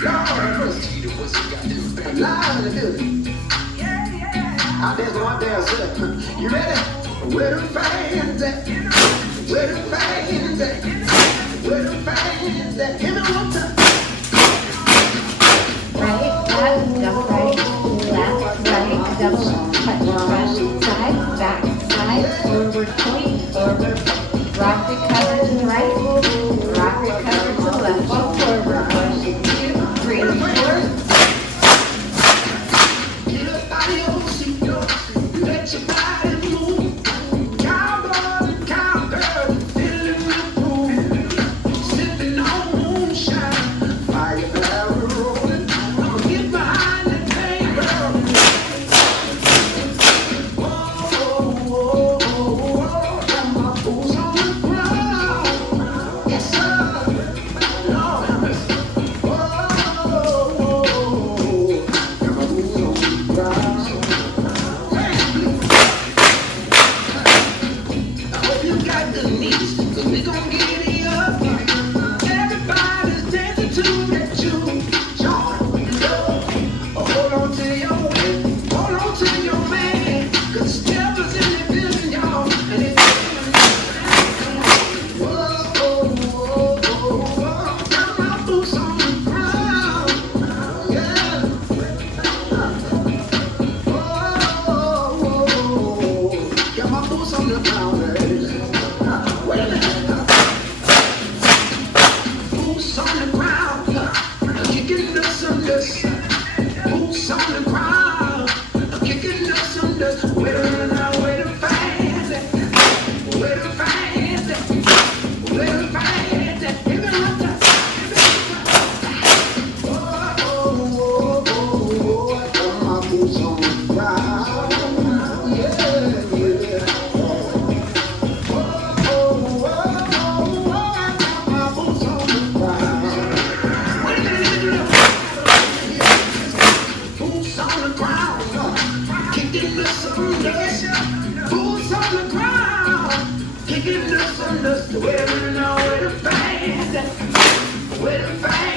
Lord, what's he got this band live in the building? Out there's one there, sir. You ready? Where the fans at? Where the fans at? Where the fans at? Give me one time. Right, left, double right, left, right, double touch, press, side, back, side, forward point, forward, rock recover to the right, rock recover to the left, walk forward, 1, 2, 3, 4. Get up out of your seat, let your body move. Cowboys and cowgirls filling the pool, sipping on moonshine, fire barrel rolling. I'ma get behind the table. Whoa, got my boots on the ground. Yes, sir. Lord have mercy. Whoa, got my boots on the ground. I hope you got the knees, 'cause we gon' get it up. Everybody's dancing to that tune. Join love. Hold on to your man. Hold on to your man. 'Cause the steppers in the building, y'all. And it's whoa. Got my boots on the ground. Yeah. Got my boots on the ground, baby. Wait a minute. Boots on the ground. Kicking the cinders. Boots on the ground. Kicking the cinders. Wait a minute now, wait a fans. Wait a fans. Wait a fans. Give me one time. Got my boots on the ground. Yeah. Boots on the ground, kicking the cinders. Boots on the ground, kicking the cinders. Where the fans? Where the fans?